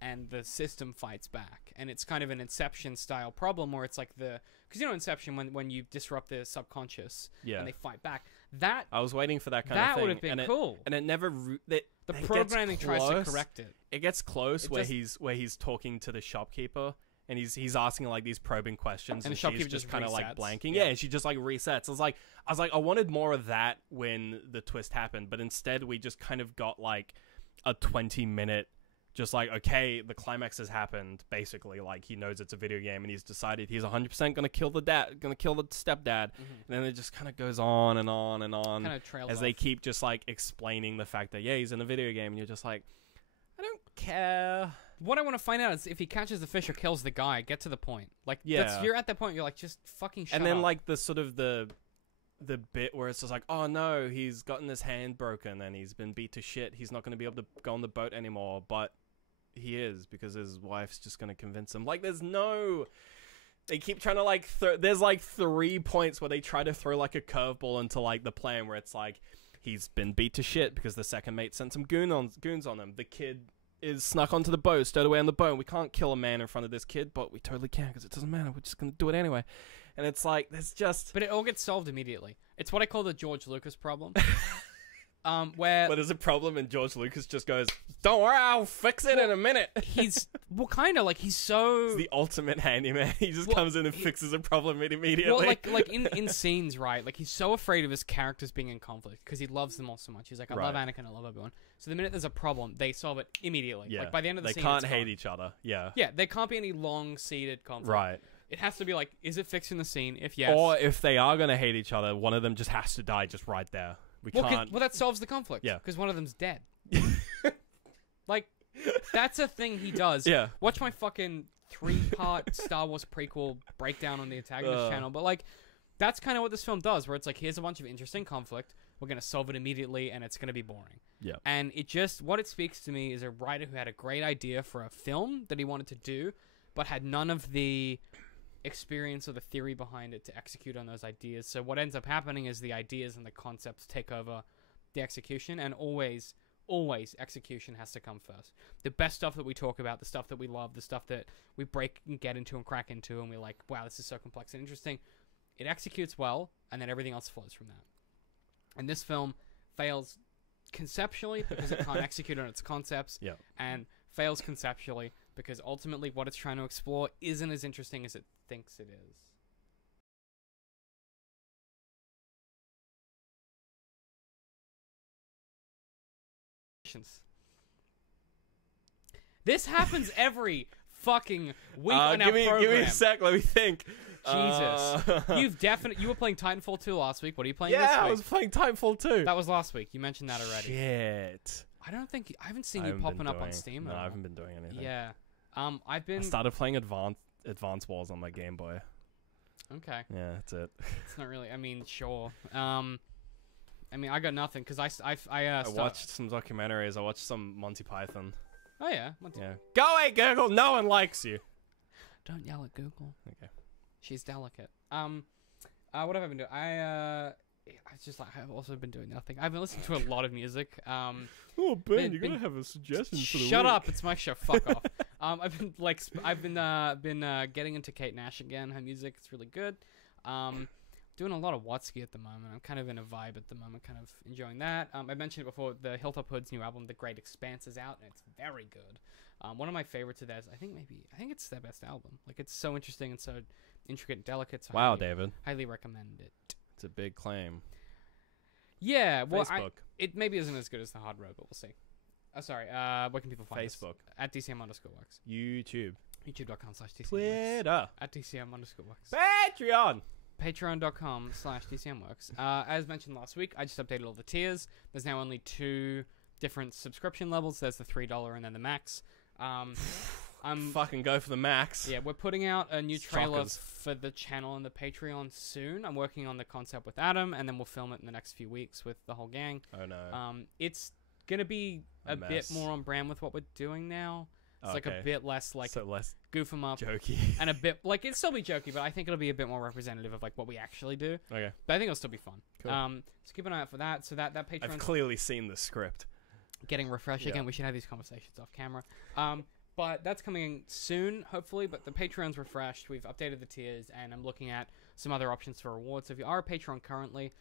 and the system fights back. And it's kind of an Inception-style problem where it's like because, you know, Inception, when you disrupt the subconscious and they fight back, that... I was waiting for that kind of thing. That would have been cool. And it never... The programming tries to correct it. It gets close where he's talking to the shopkeeper and he's asking like these probing questions and the shopkeeper just kind of like blanking. Yeah, and she just like resets. I was like I wanted more of that when the twist happened, but instead we just kind of got like a 20-minute just like, okay, the climax has happened, basically. Like, he knows it's a video game, and he's decided he's 100% gonna kill the stepdad. And then it just kind of goes on and on and on kind of trails as off. they keep just like explaining the fact that he's in a video game, and you're just like, I don't care. What I want to find out is if he catches the fish or kills the guy. Get to the point. Like, you're at that point. You're like, just fucking shut up. And then like the sort of the bit where it's just like, oh no, he's gotten his hand broken and he's been beat to shit. He's not going to be able to go on the boat anymore, but he is, because his wife's just going to convince him. Like, they keep trying to like there's like 3 points where they try to throw like a curveball into like the plan where it's like, he's been beat to shit because the second mate sent some goons on him. The kid is snuck onto the boat, stowed away on the boat. We can't kill a man in front of this kid, but we totally can because it doesn't matter. We're just going to do it anyway. And it's like, there's just... But it all gets solved immediately. It's what I call the George Lucas problem. Where... But there's a problem and George Lucas just goes, don't worry, I'll fix it in a minute. He's... Well, kind of, like, he's so... He's the ultimate handyman. He just comes in and fixes a problem immediately. Well, like in scenes, right? Like, he's so afraid of his characters being in conflict because he loves them all so much. He's like, I love Anakin, I love Obi-Wan. So the minute there's a problem, they solve it immediately. Yeah. Like, by the end of the scene, they can't hate each other. Yeah. Yeah, there can't be any long-seated conflict. Right. It has to be like, is it fixing the scene? If yes. Or if they are going to hate each other, one of them just has to die just right there. We can't... Well, that solves the conflict. Yeah. Because one of them's dead. Like, That's a thing he does. Yeah. Watch my fucking 3-part Star Wars prequel breakdown on the Antagonist channel. But, like, that's kind of what this film does, where it's like, here's a bunch of interesting conflict. We're going to solve it immediately, and it's going to be boring. Yeah. And what it speaks to me is a writer who had a great idea for a film that he wanted to do, but had none of the experience or the theory behind it to execute on those ideas. So what ends up happening is the ideas and the concepts take over the execution, and always execution has to come first. The best stuff that we talk about, the stuff that we love, the stuff that we break and get into and crack into, and we're like, wow, this is so complex and interesting. It executes well, and then everything else flows from that. And this film fails conceptually because it can't execute on its concepts, and fails conceptually because ultimately what it's trying to explore isn't as interesting as it thinks it is. This happens every fucking week on our program. Give me a sec, let me think. Jesus. You were playing Titanfall 2 last week. What are you playing this week? Yeah, I was playing Titanfall 2. That was last week. You mentioned that already. Shit. I haven't seen you popping up on Steam at all. No, I haven't been doing anything. Yeah. I started playing Advance Wars on my Game Boy. Okay. Yeah, that's it. It's not really, I mean, sure. I got nothing, because I watched some documentaries. I watched some Monty Python. Oh, yeah. Yeah. Go away, Google! No one likes you! Don't yell at Google. Okay. She's delicate. What have I been doing? I've also been doing nothing. I've been listening to a lot of music. Oh, Ben, you're gonna have a suggestion for the week. Shut up! It's my show. Fuck off. I've been getting into Kate Nash again. Her music, it's really good. Doing a lot of Watsky at the moment. I'm kind of in a vibe at the moment, kind of enjoying that. I mentioned it before, the Hilltop Hood's new album, The Great Expanse, is out, and it's very good. One of my favorites of theirs, I think it's their best album. Like, it's so interesting and so intricate and delicate. So wow, David. Highly recommend it. It's a big claim. Yeah, well, Facebook. It maybe isn't as good as The Hard Road, but we'll see. Sorry, where can people find us? Facebook. At DCM_works. YouTube. YouTube.com/DCMworks. Twitter. At DCM_works. Patreon. Patreon.com/DCMworks. As mentioned last week, I just updated all the tiers. There's now only 2 different subscription levels. There's the $3 and then the max. Fucking go for the max. Yeah, we're putting out a new trailer Suckers. for the channel and the Patreon soon. I'm working on the concept with Adam, and then we'll film it in the next few weeks with the whole gang. Oh no. It's gonna be a bit more on brand with what we're doing now. It's like a bit less like less goof 'em up jokey, and a bit like it'll still be jokey, but I think it'll be a bit more representative of like what we actually do. Okay. But I think it'll still be fun. Cool. So keep an eye out for that. So that Patreon. I've clearly seen the script. Getting refreshed again. We should have these conversations off camera. But that's coming soon, hopefully. But the Patreon's refreshed. We've updated the tiers, and I'm looking at some other options for rewards. So if you are a Patreon currently,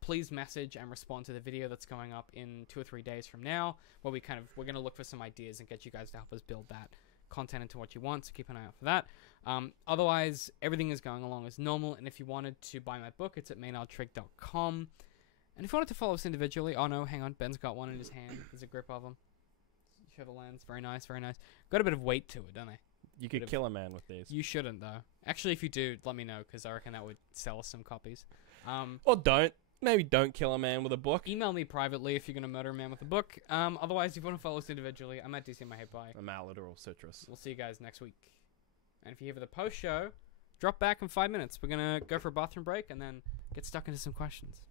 please message and respond to the video that's going up in 2 or 3 days from now, where we're going to look for some ideas and get you guys to help us build that content into what you want. So keep an eye out for that. Otherwise, everything is going along as normal. And if you wanted to buy my book, it's at maynardtrig.com. And if you wanted to follow us individually, oh no, hang on, Ben's got one in his hand. There's a grip of them. Show the lens. Very nice, very nice. Got a bit of weight to it, don't they? You could kill a man with these. You shouldn't, though. Actually, if you do, let me know, because I reckon that would sell us some copies. Or don't. Maybe don't kill a man with a book. Email me privately if you're going to murder a man with a book. Otherwise, if you want to follow us individually, I'm at DC My Head Pie. I'm at Literal Citrus. We'll see you guys next week. And if you're here for the post show, drop back in 5 minutes. We're going to go for a bathroom break and then get stuck into some questions.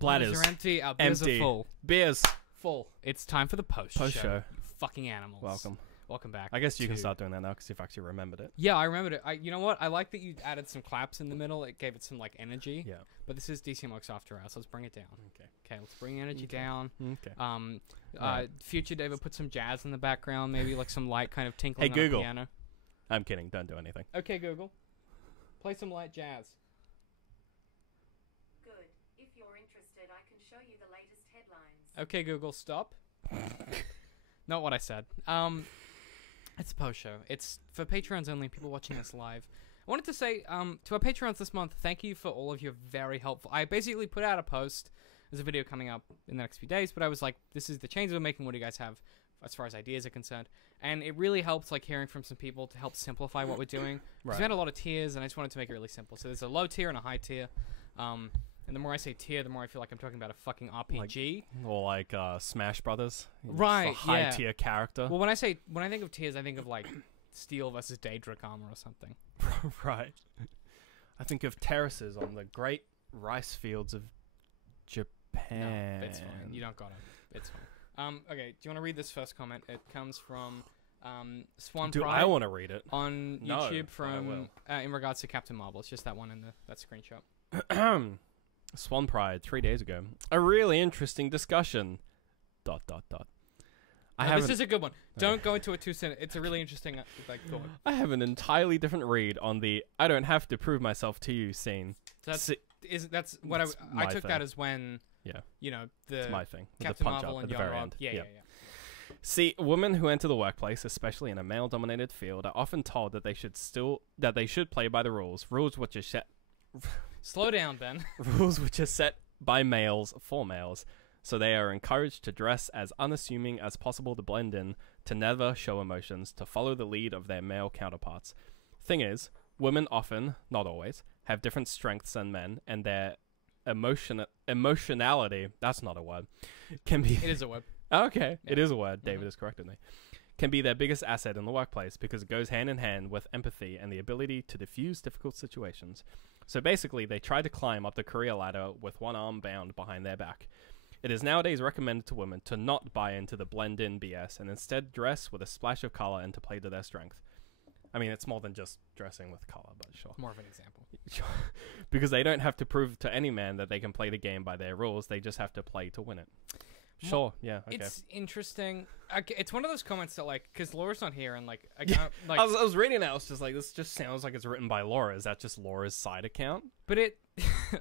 Bladders are empty. Our beers empty. are full. Beers. Full. It's time for the post Post-show. Fucking animals. Welcome back. I guess you can start doing that now because you've actually remembered it. Yeah, I remembered it. You know what? I like that you added some claps in the middle. It gave it some like energy. Yeah. But this is DC Mox After Hours. Let's bring it down. Okay. Let's bring energy down. Okay. Right. Future David put some jazz in the background, maybe like some light kind of tinkling Hey, on Google. the piano. I'm kidding. Don't do anything. Okay, Google. Play some light jazz. Good. If you're interested, I can show you the latest headlines. Okay, Google, stop. Not what I said. It's a post show. It's for Patreons only, people watching us live. I wanted to say to our Patreons this month, thank you for all of your very helpful. I basically put out a post. There's a video coming up in the next few days, but I was like, this is the changes we're making. What do you guys have as far as ideas are concerned? And it really helped, like, hearing from some people to help simplify what we're doing. Because we had a lot of tiers, and I just wanted to make it really simple. So there's a low tier and a high tier. And the more I say tier, the more I feel like I'm talking about a fucking RPG. Or like Smash Brothers. Right, High tier character. Well, when I think of tiers, I think of like Steel versus Daedric armor or something. Right. I think of terraces on the great rice fields of Japan. No, it's fine. You don't gotta. It's fine. Okay, do you want to read this first comment? It comes from Swan Do Pride I want to read it? on No, YouTube I from will. in regards to Captain Marvel. It's just that one in that screenshot. Swan Pride 3 days ago. A really interesting discussion. ... This is a good one. Don't go into it too soon. It's a really interesting thought. I have an entirely different read on the I don't have to prove myself to you scene. So that's what That's I my took thing. that as when Yeah. You know the It's my thing. With Captain the punch Marvel up and at the very Yon-Rogg. end. Yeah. See, women who enter the workplace, especially in a male-dominated field, are often told that they should play by the rules which are set Slow down, Ben. rules which are set by males for males. So they are encouraged to dress as unassuming as possible to blend in, to never show emotions, to follow the lead of their male counterparts. Thing is, women often, not always, have different strengths than men, and their emotionality, that's not a word, can be... It is a word. Okay, Yeah. it is a word. David has corrected me. Can be their biggest asset in the workplace because it goes hand in hand with empathy and the ability to diffuse difficult situations. So basically, they try to climb up the career ladder with one arm bound behind their back. It is nowadays recommended to women to not buy into the blend-in BS and instead dress with a splash of color and to play to their strength. I mean, it's more than just dressing with color, but sure. More of an example. Because they don't have to prove to any man that they can play the game by their rules. They just have to play to win it. Sure, yeah, okay. It's interesting. It's one of those comments that, like, because Laura's not here, and, like, I can't, like... I was reading it, I was just like, this just sounds like it's written by Laura. Is that just Laura's side account? But it...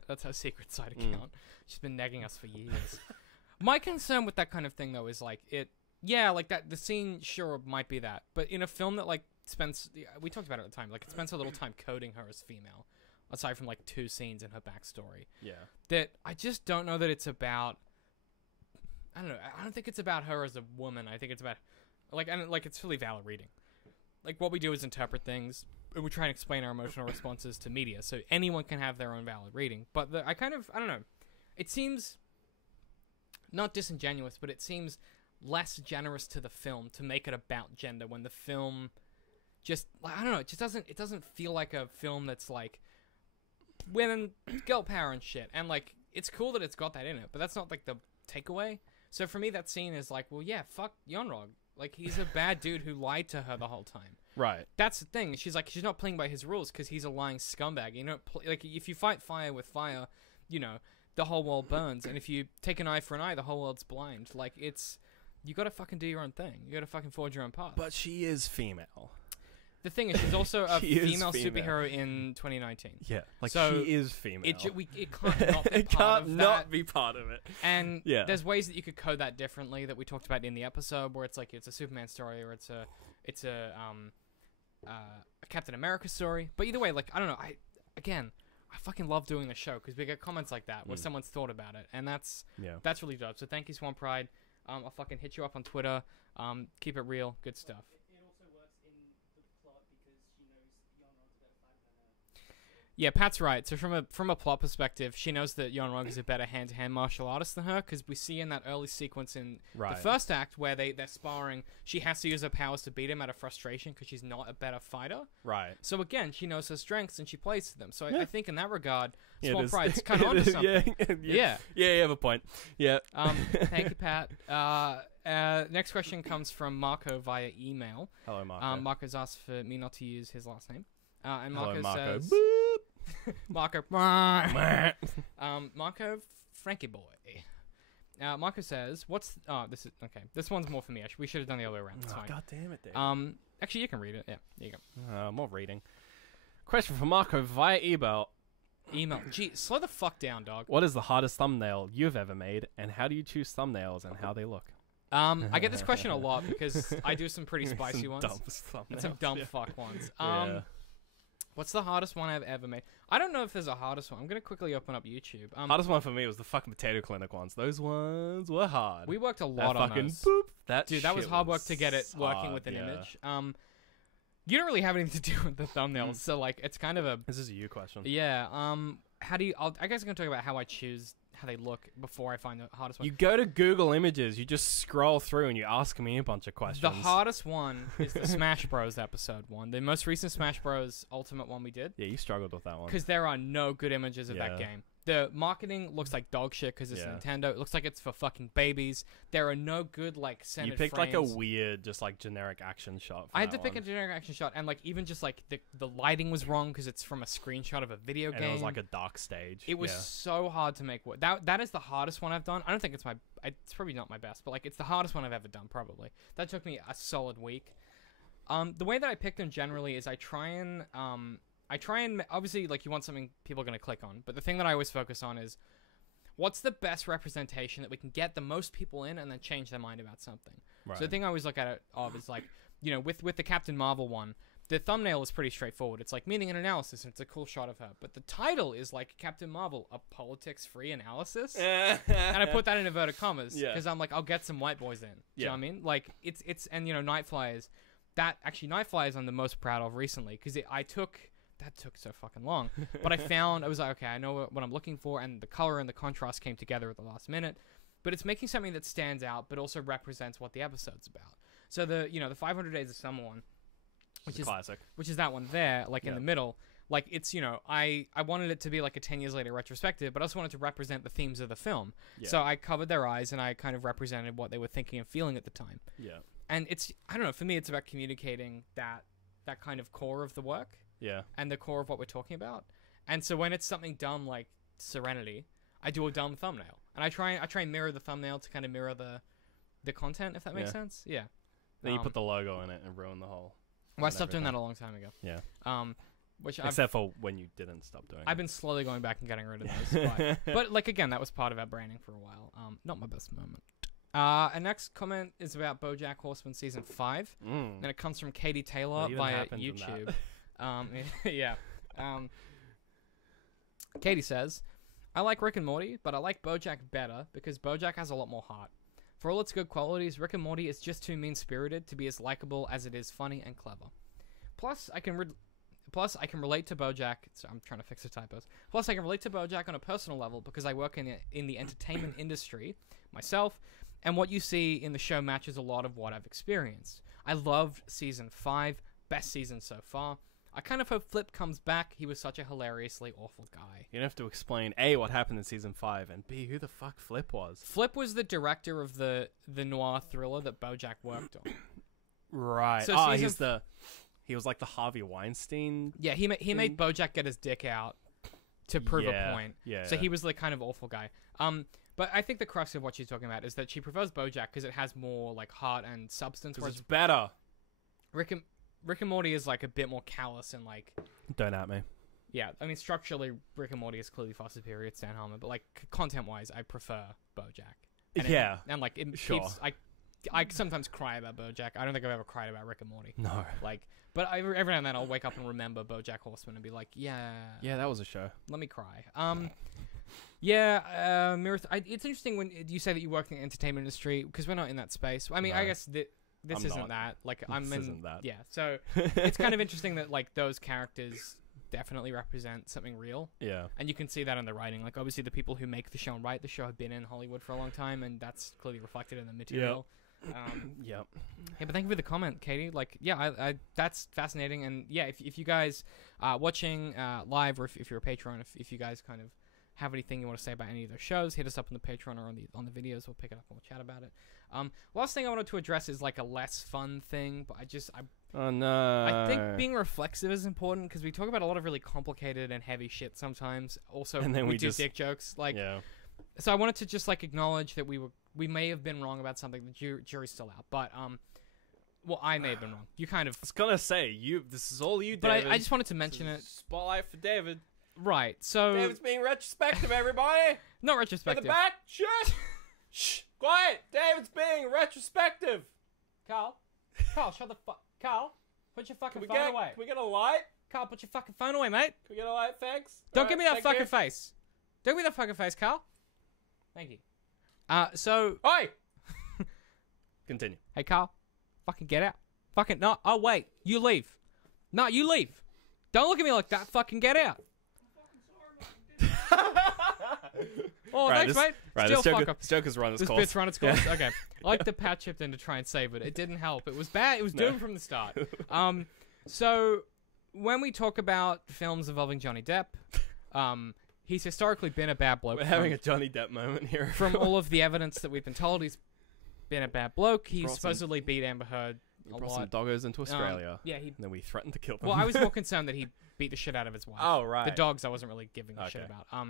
That's her secret side account. She's been nagging us for years. My concern with that kind of thing, though, is, like, yeah, like, that, the scene, sure, might be that. But in a film that, like, spends... We talked about it at the time. Like, it spends a little time coding her as female, aside from, like, 2 scenes in her backstory. Yeah. That I just don't know that it's about... I don't know. I don't think it's about her as a woman. I think it's about, like it's really valid reading. Like, what we do is interpret things, and we try and explain our emotional responses to media, so anyone can have their own valid reading. But I don't know. It seems not disingenuous, but it seems less generous to the film to make it about gender when the film just, I don't know. It doesn't feel like a film that's like women, girl power and shit. And like, it's cool that it's got that in it, but that's not like the takeaway. So for me, that scene is like, well, yeah, fuck Yon-Rogg. Like, he's a bad dude who lied to her the whole time. Right. That's the thing. She's like, she's not playing by his rules because he's a lying scumbag. You know, like, if you fight fire with fire, you know, the whole world burns. And if you take an eye for an eye, the whole world's blind. Like, you gotta fucking do your own thing. You gotta fucking forge your own path. But she is female. The thing is, she's also a She is female female. superhero in 2019. Yeah. Like, So, she is female. It can't not be It part can't of not that. be part of it. And Yeah. there's ways that you could code that differently that we talked about in the episode, where it's like it's a Superman story or it's a Captain America story. But either way, like, I don't know. I fucking love doing the show because we get comments like that where someone's thought about it, and that's really dope. So thank you, Swan Pride. I'll fucking hit you up on Twitter. Keep it real. Good stuff. Yeah, Pat's right. So from a plot perspective, she knows that Yeon-rog is a better hand-to-hand martial artist than her, because we see in that early sequence in the first act where they're sparring, she has to use her powers to beat him out of frustration because she's not a better fighter. Right. So again, she knows her strengths and she plays to them. So I think in that regard, Yeah, Small it is. Pride's kind of onto something. Yeah, you have a point. Yeah. Thank you, Pat. Next question comes from Marco via email. Hello, Marco. Marco's asked for me not to use his last name. And Hello, Marco Marco. says... Boop. Marco. Marco, Frankie boy. Marco says, this is okay. This one's more for me. Actually, we should have done the other way around. It's fine. God damn it, Dave. Actually, you can read it. Yeah, there you go. More reading. Question from Marco via email. Gee, slow the fuck down, dog. What is the hardest thumbnail you've ever made, and how do you choose thumbnails and how they look? I get this question a lot because I do some pretty spicy ones. And some dumb fuck ones. Yeah. What's the hardest one I've ever made? I don't know if there's a hardest one. I'm gonna quickly open up YouTube. Hardest one for me was the fucking potato clinic ones. Those ones were hard. We worked a lot on fucking those. Boop, That was hard work to get it working with an image. You don't really have anything to do with the thumbnails, so like it's kind of a. This is a you question. Yeah. How do you? I guess I'm gonna talk about how I choose how they look before I find the hardest one. You go to Google Images, you just scroll through, and you ask me a bunch of questions. The hardest one is the Smash Bros. Episode one, the most recent Smash Bros. Ultimate one we did. Yeah, you struggled with that one. Because there are no good images of that game. The marketing looks like dog shit because it's Nintendo. It looks like it's for fucking babies. There are no good, like, centered You picked, frames. like, a weird, just, like, generic action shot for I had that to pick one. a generic action shot, and, like, even just, like, the lighting was wrong because it's from a screenshot of a video game. And it was, like, a dark stage. It was so hard to make work. That is the hardest one I've done. I don't think it's it's probably not my best, but, like, it's the hardest one I've ever done, probably. That took me a solid week. The way that I pick them generally is I try and obviously, like, you want something people are going to click on, but the thing that I always focus on is what's the best representation that we can get the most people in and then change their mind about something. Right. So the thing I always look at it of is, like, you know, with the Captain Marvel one, the thumbnail is pretty straightforward. It's like meaning and analysis, and it's a cool shot of her. But the title is like Captain Marvel, a politics-free analysis, and I put that in inverted commas because I'm like, I'll get some white boys in. Do you know what I mean? Like it's and you know, Nightfly is I'm the most proud of recently because that took so fucking long. But I was like, okay, I know what I'm looking for, and the color and the contrast came together at the last minute. But it's making something that stands out, but also represents what the episode's about. So the 500 Days of Summer one, which is classic, which is that one there, like in the middle, like it's I wanted it to be like a 10 years later retrospective, but I also wanted to represent the themes of the film. Yeah. So I covered their eyes and I kind of represented what they were thinking and feeling at the time. Yeah. And I don't know, for me, it's about communicating that kind of core of the work. Yeah. And the core of what we're talking about. And so when it's something dumb like Serenity, I do a dumb thumbnail. And I try and mirror the thumbnail to kind of mirror the content, if that makes sense. Yeah. Then you put the logo in it and ruin the whole. Well, I stopped doing that a long time ago. Yeah. Except for when you didn't stop doing it. I've been slowly going back and getting rid of those. But like, again, that was part of our branding for a while. Not my best moment. Our next comment is about BoJack Horseman Season 5. And it comes from Katie Taylor via YouTube. Yeah. Katie says, I like Rick and Morty, but I like BoJack better because BoJack has a lot more heart. For all its good qualities, Rick and Morty is just too mean-spirited to be as likable as it is funny and clever. Plus, I can relate to BoJack. So I'm trying to fix the typos. Plus, I can relate to BoJack on a personal level because I work in the entertainment industry myself, and what you see in the show matches a lot of what I've experienced. I loved Season 5, best season so far. I kind of hope Flip comes back. He was such a hilariously awful guy. You don't have to explain A, what happened in Season 5, and B, who the fuck Flip was. Flip was the director of the noir thriller that BoJack worked on. Right. So he was like the Harvey Weinstein. Yeah, he made BoJack get his dick out to prove a point. Yeah. So he was the kind of awful guy. But I think the crux of what she's talking about is that she prefers BoJack because it has more like heart and substance. Because it's better. Rick and Morty is like a bit more callous and like. Don't at me. Yeah, I mean structurally, Rick and Morty is clearly far superior to Stan Harmon, but like content-wise, I prefer BoJack. And like it keeps. I sometimes cry about BoJack. I don't think I've ever cried about Rick and Morty. No. Like, but every now and then I'll wake up and remember BoJack Horseman and be like, yeah, that was a show. Let me cry. It's interesting when you say that you work in the entertainment industry because we're not in that space. I mean, I guess this isn't that. Like, I'm in. Isn't that. Yeah, so it's kind of interesting that like those characters definitely represent something real. Yeah. And you can see that in the writing. Like, obviously, the people who make the show and write the show have been in Hollywood for a long time, and that's clearly reflected in the material. Yep. Yeah, but thank you for the comment, Katie. Like, yeah, I that's fascinating. And yeah, if you guys are watching live, or if you're a patron, if you guys kind of have anything you want to say about any of those shows, hit us up on the Patreon or on the videos. We'll pick it up and we'll chat about it. Last thing I wanted to address is like a less fun thing, but Oh no. I think being reflexive is important because we talk about a lot of really complicated and heavy shit sometimes. Also, And then we do just- dick jokes. Like, Yeah. so I wanted to just like acknowledge that we may have been wrong about something. The jury's still out, but well, I may have been wrong. You kind of. I was gonna say this is all you, But David. I just wanted to mention it. Spotlight for David. Right. So David's being retrospective, everybody. not In retrospective. the back, shut. Shh, quiet. David's being retrospective. Carl, shut the fuck. Carl, put your fucking Can phone away. we get a light? Carl, put your fucking phone away, mate. Can we get a light? Thanks. Don't Alright, give me that thank fucking you. face. Don't give me that fucking face, Carl. Thank you. So Oi. Continue. hey, Carl, fucking get out. Fucking no. Oh wait, you leave. No, you leave. Don't look at me like that. Fucking get out. Oh, thanks, mate. Still fuck up. This joke has run its This course. bit's run its course. Okay. I like the pat chipped in to try and save it. It didn't help. It was bad. It was doomed from the start. So when we talk about films involving Johnny Depp, he's historically been a bad bloke. We're having a Johnny Depp moment here. From all of the evidence that we've been told, he's been a bad bloke. He Brought some- supposedly beat Amber Heard a brought some lot. doggos into Australia. Yeah, he. And then we threatened to kill them. Well, I was more concerned that he beat the shit out of his wife. Oh, right. The dogs, I wasn't really giving a shit Okay. about.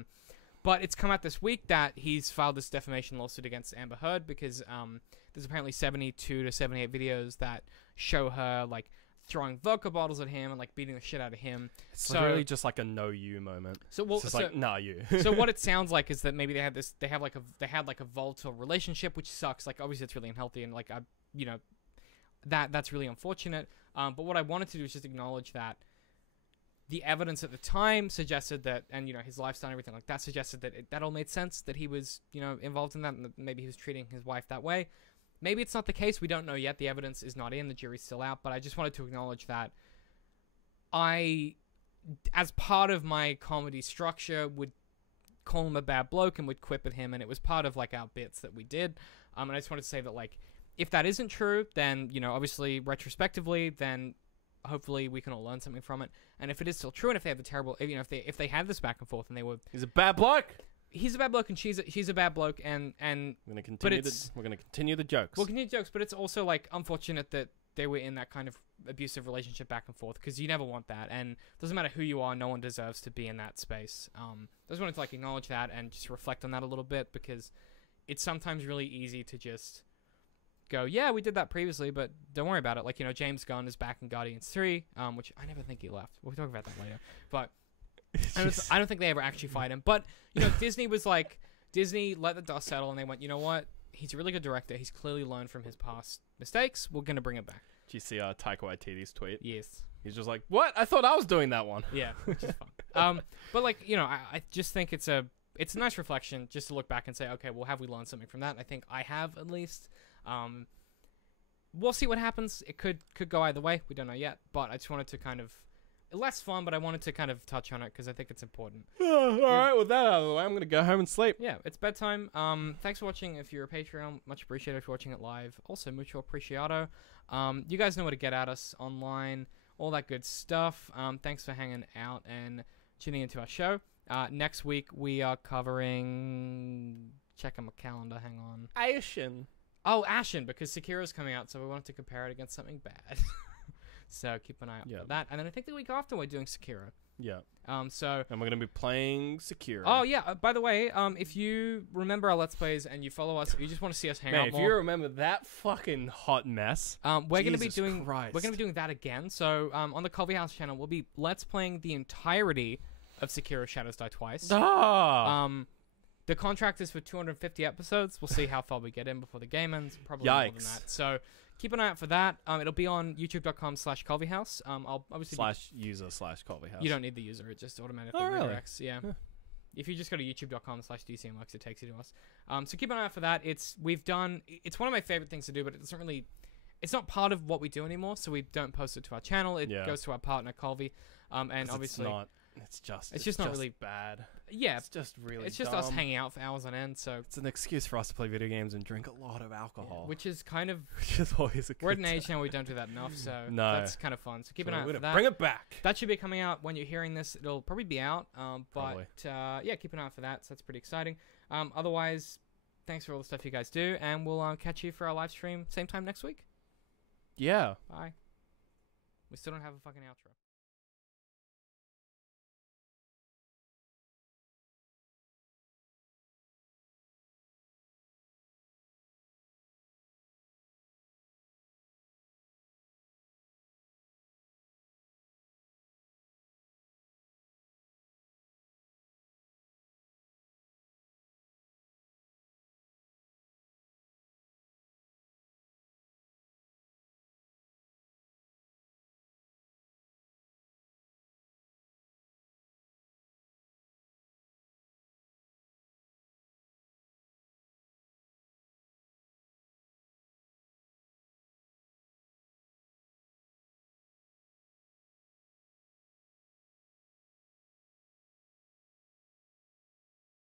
But it's come out this week that he's filed this defamation lawsuit against Amber Heard because there's apparently 72 to 78 videos that show her like throwing vodka bottles at him and like beating the shit out of him. It's So- really just like a no you moment. So well, It's just like, nah, you. so what it sounds like is that maybe they had like a volatile relationship, which sucks. Like obviously it's really unhealthy and like that's really unfortunate. But what I wanted to do is just acknowledge that the evidence at the time suggested that, and his lifestyle and everything like that suggested that that all made sense, that he was involved in that, and that maybe he was treating his wife that way. Maybe it's not the case. We don't know yet. The evidence is not in. The jury's still out. But I just wanted to acknowledge that I, as part of my comedy structure, would call him a bad bloke and would quip at him, and it was part of like our bits that we did. And I just wanted to say that like if that isn't true, then obviously retrospectively, then hopefully we can all learn something from it. And if it is still true, and if they have the terrible, if they had this back and forth, and they were, He's a bad bloke. he's a bad bloke and she's a bad bloke, and We're gonna continue. it's- We're gonna continue the jokes. we'll continue jokes, but it's also like unfortunate that they were in that kind of abusive relationship back and forth, because you never want that, and doesn't matter who you are, no one deserves to be in that space. I just wanted to like acknowledge that and just reflect on that a little bit, because it's sometimes really easy to just go, yeah, we did that previously, but don't worry about it. Like, James Gunn is back in Guardians 3, which I never think he left. We'll talk about that later. But I don't think they ever actually fight him. But, Disney let the dust settle, and they went, you know what? He's a really good director. He's clearly learned from his past mistakes. We're going to bring it back. Did you see Taika Waititi's tweet? Yes. He's just like, what? I thought I was doing that one. Yeah, which is fun. But, like, I just think it's a nice reflection just to look back and say, okay, well, have we learned something from that? I think I have, at least. We'll see what happens. It could go either way. We don't know yet. But I just wanted to kind of less fun, but I wanted to kind of touch on it because I think it's important. All right, with that out of the way, I'm gonna go home and sleep. Yeah, it's bedtime. Thanks for watching. If you're a Patreon, much appreciated if you're watching it live. Also, mucho appreciado. You guys know where to get at us online, all that good stuff. Thanks for hanging out and tuning into our show. Next week we are covering. Checking my calendar. Hang on. Asian. Oh, Ashen, because Sekira's coming out, so we wanted to compare it against something bad. So keep an eye out for that. And then I think the week after we're doing Sekiro. Yeah. So. And we're gonna be playing Sekiro. Oh yeah. By the way, if you remember our Let's Plays and you follow us, if you just want to see us hang Man, out if more, you remember that fucking hot mess, we're gonna be Jesus doing Christ. we're gonna be doing that again. So on the Colby House channel, we'll be Let's playing the entirety of Sekiro: Shadows Die Twice. The contract is for 250 episodes. We'll see how far we get in before the game ends. Probably more than Yikes. that. So keep an eye out for that. It'll be on youtube.com/ColbyHouse. I'll obviously /user/Colby House. you don't need the user. It just automatically Oh, really? redirects. Yeah. Huh. If you just go to youtube.com/DCMX, it takes you to us. So keep an eye out for that. It's one of my favorite things to do, but it doesn't really it's not part of what we do anymore, so we don't post it to our channel. It Yeah. goes to our partner Colby, and 'Cause obviously, it's just not really bad. yeah, It's just really it's just us dumb. hanging out for hours on end. So, It's an excuse for us to play video games and drink a lot of alcohol, which is kind of which is always a good we're at an age time. now we don't do that enough, so No. that's kind of fun. So keep an So eye out we're for gonna that. Bring it back. That should be coming out when you're hearing this. It'll probably be out, Probably. but yeah, keep an eye out for that. So that's pretty exciting. Otherwise, thanks for all the stuff you guys do, and we'll catch you for our live stream same time next week. Yeah. Bye. We still don't have a fucking outro.